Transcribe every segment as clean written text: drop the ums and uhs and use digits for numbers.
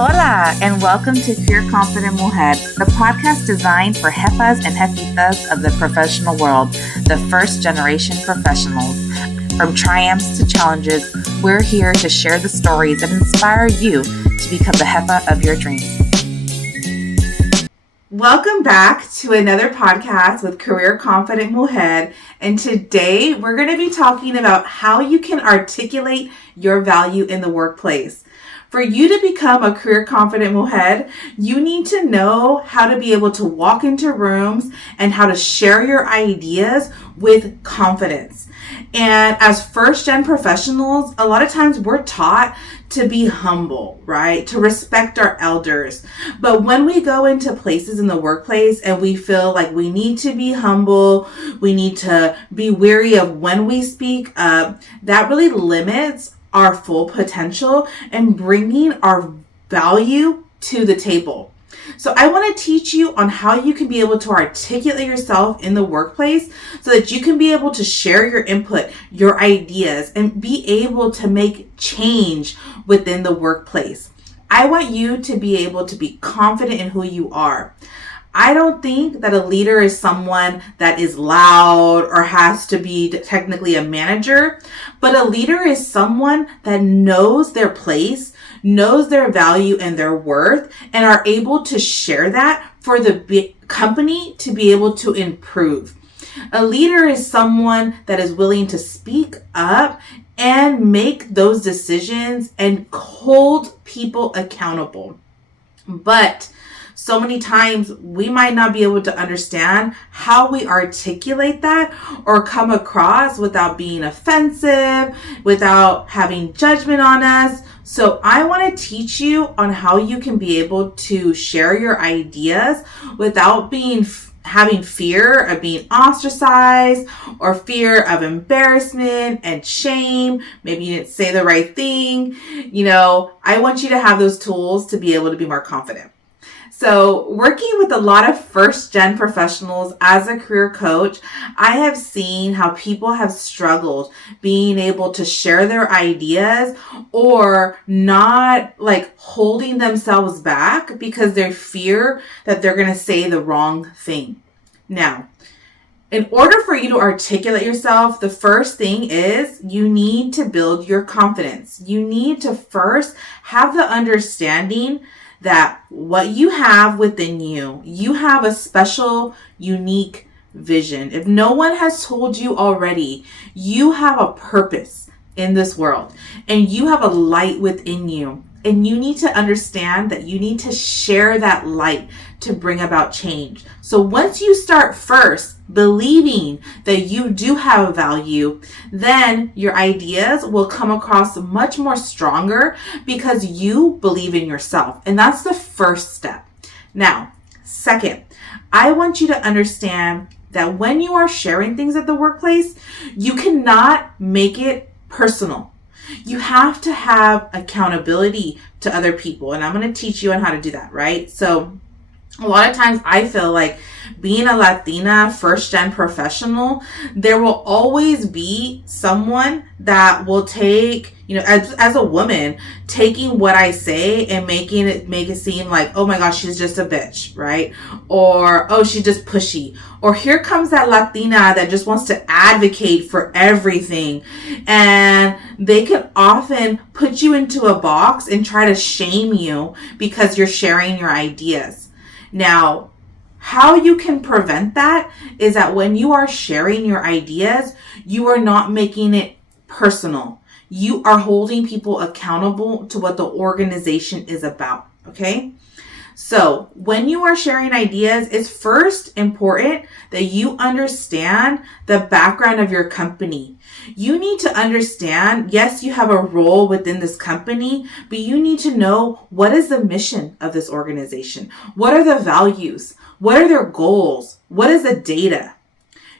Hola, and welcome to Career Confident Mujer, the podcast designed for jefas and jefitas of the professional world, the first generation professionals. From triumphs to challenges, we're here to share the stories that inspire you to become the jefa of your dreams. Welcome back to another podcast with Career Confident Mujer, and today we're going to be talking about how you can articulate your value in the workplace. For you to become a career confident mujer, you need to know how to be able to walk into rooms and how to share your ideas with confidence. And as first gen professionals, a lot of times we're taught to be humble, right? To respect our elders. But when we go into places in the workplace and we feel like we need to be humble, we need to be wary of when we speak up, that really limits our full potential and bringing our value to the table. So I want to teach you on how you can be able to articulate yourself in the workplace so that you can be able to share your input, your ideas, and be able to make change within the workplace. I want you to be able to be confident in who you are. I don't think that a leader is someone that is loud or has to be technically a manager, but a leader is someone that knows their place, knows their value and their worth, and are able to share that for the company to be able to improve. A leader is someone that is willing to speak up and make those decisions and hold people accountable. But so many times we might not be able to understand how we articulate that or come across without being offensive, without having judgment on us. So I want to teach you on how you can be able to share your ideas without having fear of being ostracized or fear of embarrassment and shame. Maybe you didn't say the right thing. I want you to have those tools to be able to be more confident. So working with a lot of first gen professionals as a career coach, I have seen how people have struggled being able to share their ideas or not holding themselves back because they fear that they're going to say the wrong thing. Now, in order for you to articulate yourself, the first thing is you need to build your confidence. You need to first have the understanding that what you have within you, you have a special, unique vision. If no one has told you already, you have a purpose in this world and you have a light within you. And you need to understand that you need to share that light to bring about change. So once you start first believing that you do have value, then your ideas will come across much more stronger because you believe in yourself. And that's the first step. Now, second, I want you to understand that when you are sharing things at the workplace, you cannot make it personal. You have to have accountability to other people. And I'm going to teach you on how to do that, right? So a lot of times I feel like being a Latina first gen professional, there will always be someone that will take, as a woman, taking what I say and make it seem like, oh my gosh, she's just a bitch, right? Or, oh, she's just pushy. Or here comes that Latina that just wants to advocate for everything. And they can often put you into a box and try to shame you because you're sharing your ideas. Now, how you can prevent that is that when you are sharing your ideas, you are not making it personal. You are holding people accountable to what the organization is about, okay? So when you are sharing ideas, it's first important that you understand the background of your company. You need to understand, yes, you have a role within this company, but you need to know what is the mission of this organization? What are the values? What are their goals? What is the data?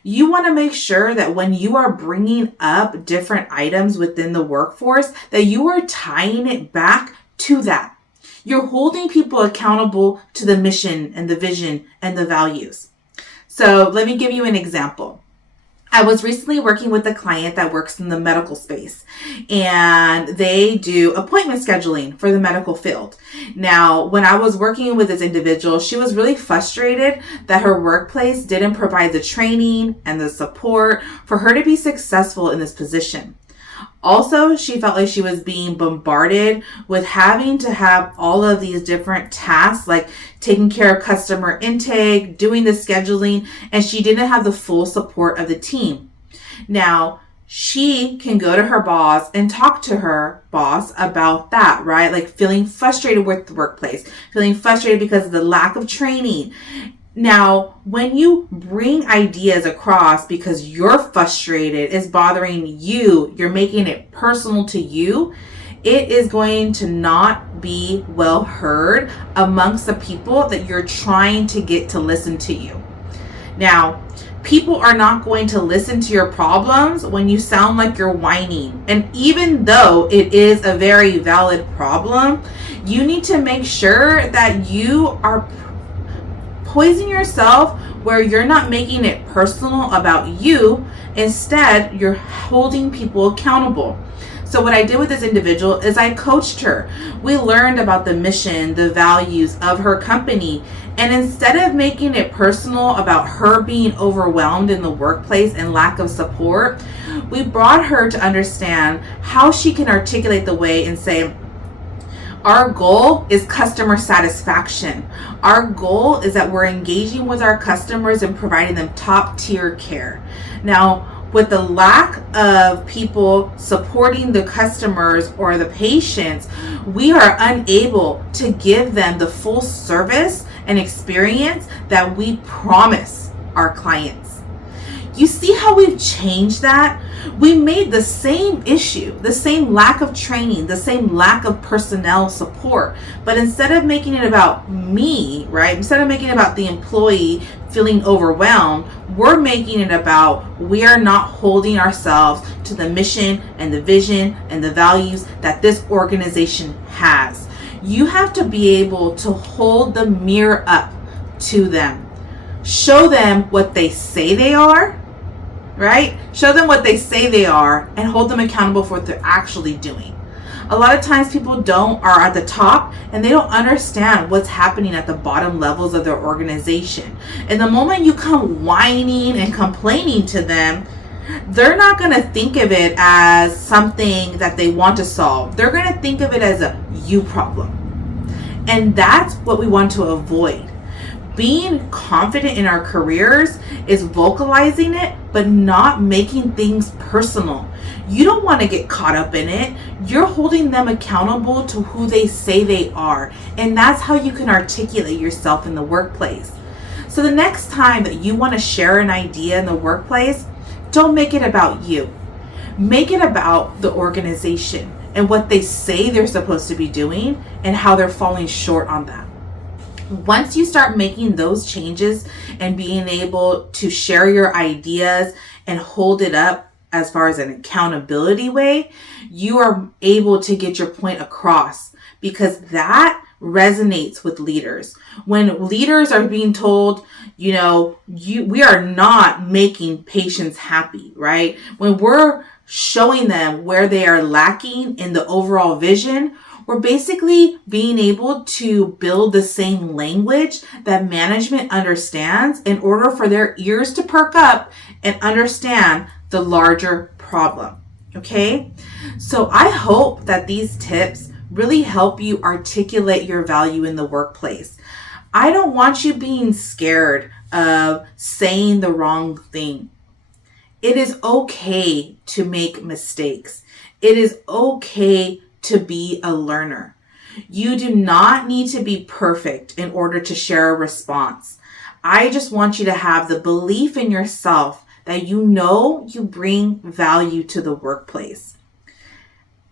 You want to make sure that when you are bringing up different items within the workforce, that you are tying it back to that. You're holding people accountable to the mission and the vision and the values. So let me give you an example. I was recently working with a client that works in the medical space, and they do appointment scheduling for the medical field. Now, when I was working with this individual, she was really frustrated that her workplace didn't provide the training and the support for her to be successful in this position. Also, she felt like she was being bombarded with having to have all of these different tasks, like taking care of customer intake, doing the scheduling, and she didn't have the full support of the team. Now, she can go to her boss and talk to her boss about that, right? Like feeling frustrated with the workplace, feeling frustrated because of the lack of training. Now, when you bring ideas across because you're frustrated, it's bothering you, you're making it personal to you, it is going to not be well heard amongst the people that you're trying to get to listen to you. Now, people are not going to listen to your problems when you sound like you're whining. And even though it is a very valid problem, you need to make sure that you are poison yourself where you're not making it personal about you. Instead, you're holding people accountable. So what I did with this individual is I coached her. We learned about the mission, the values of her company. And instead of making it personal about her being overwhelmed in the workplace and lack of support, we brought her to understand how she can articulate the way and say, our goal is customer satisfaction. Our goal is that we're engaging with our customers and providing them top tier care. Now, with the lack of people supporting the customers or the patients, we are unable to give them the full service and experience that we promise our clients. You see how we've changed that? We made the same issue, the same lack of training, the same lack of personnel support. But instead of making it about me, right? Instead of making it about the employee feeling overwhelmed, we're making it about we're not holding ourselves to the mission and the vision and the values that this organization has. You have to be able to hold the mirror up to them. Show them what they say they are. Right? Show them what they say they are and hold them accountable for what they're actually doing. A lot of times people are at the top and they don't understand what's happening at the bottom levels of their organization. And the moment you come whining and complaining to them, they're not going to think of it as something that they want to solve. They're going to think of it as a you problem. And that's what we want to avoid. Being confident in our careers is vocalizing it, but not making things personal. You don't want to get caught up in it. You're holding them accountable to who they say they are. And that's how you can articulate yourself in the workplace. So the next time that you want to share an idea in the workplace, don't make it about you. Make it about the organization and what they say they're supposed to be doing and how they're falling short on that. Once you start making those changes and being able to share your ideas and hold it up as far as an accountability way, you are able to get your point across because that resonates with leaders. When leaders are being told, we are not making patients happy, right? When we're showing them where they are lacking in the overall vision, we're basically being able to build the same language that management understands in order for their ears to perk up and understand the larger problem. Okay? So I hope that these tips really help you articulate your value in the workplace. I don't want you being scared of saying the wrong thing. It is okay to make mistakes. It is okay to be a learner. You do not need to be perfect in order to share a response. I just want you to have the belief in yourself that you know you bring value to the workplace.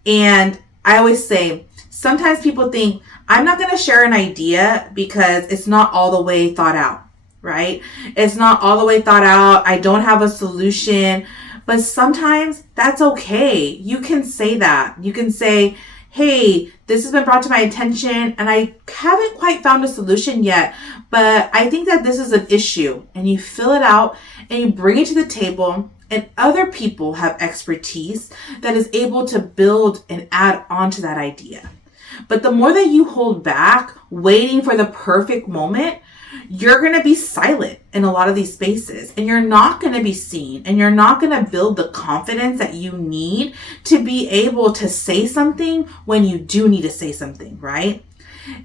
And I always say, sometimes people think, I'm not going to share an idea because it's not all the way thought out, right? It's not all the way thought out. I don't have a solution. But sometimes that's okay. You can say that. You can say, hey, this has been brought to my attention and I haven't quite found a solution yet, but I think that this is an issue. And you fill it out and you bring it to the table, and other people have expertise that is able to build and add on to that idea. But the more that you hold back, waiting for the perfect moment, you're going to be silent in a lot of these spaces, and you're not going to be seen, and you're not going to build the confidence that you need to be able to say something when you do need to say something, right?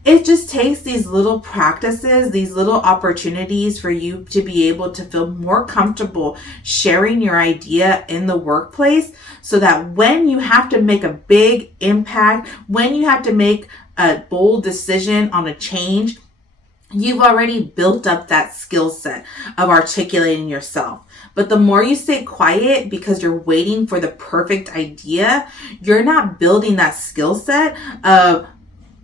It just takes these little practices, these little opportunities for you to be able to feel more comfortable sharing your idea in the workplace, so that when you have to make a big impact, when you have to make a bold decision on a change, you've already built up that skill set of articulating yourself. But the more you stay quiet because you're waiting for the perfect idea, you're not building that skill set of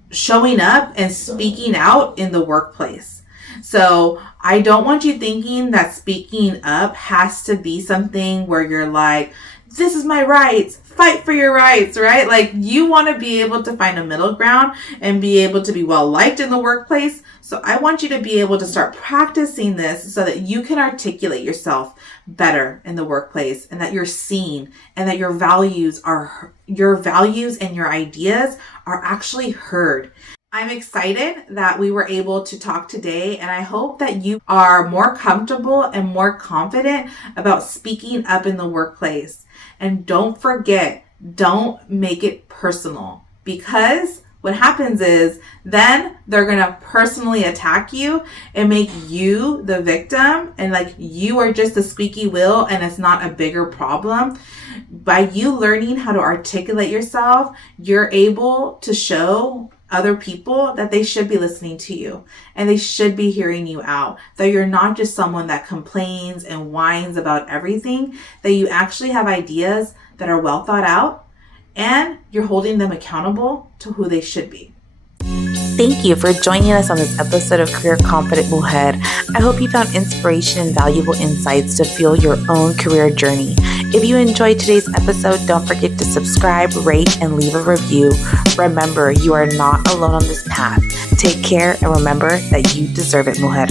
showing up and speaking out in the workplace. So I don't want you thinking that speaking up has to be something where you're like, this is my rights, fight for your rights, right? Like, you want to be able to find a middle ground and be able to be well liked in the workplace. So I want you to be able to start practicing this so that you can articulate yourself better in the workplace, and that you're seen, and that your values and your ideas are actually heard. I'm excited that we were able to talk today, and I hope that you are more comfortable and more confident about speaking up in the workplace. And don't forget, don't make it personal, because what happens is then they're going to personally attack you and make you the victim, and like you are just a squeaky wheel and it's not a bigger problem. By you learning how to articulate yourself, you're able to show other people that they should be listening to you and they should be hearing you out, that you're not just someone that complains and whines about everything, that you actually have ideas that are well thought out, and you're holding them accountable to who they should be. Thank you for joining us on this episode of Career Confident Mujer. I hope you found inspiration and valuable insights to fuel your own career journey. If you enjoyed today's episode, don't forget to subscribe, rate, and leave a review. Remember, you are not alone on this path. Take care and remember that you deserve it, mujer.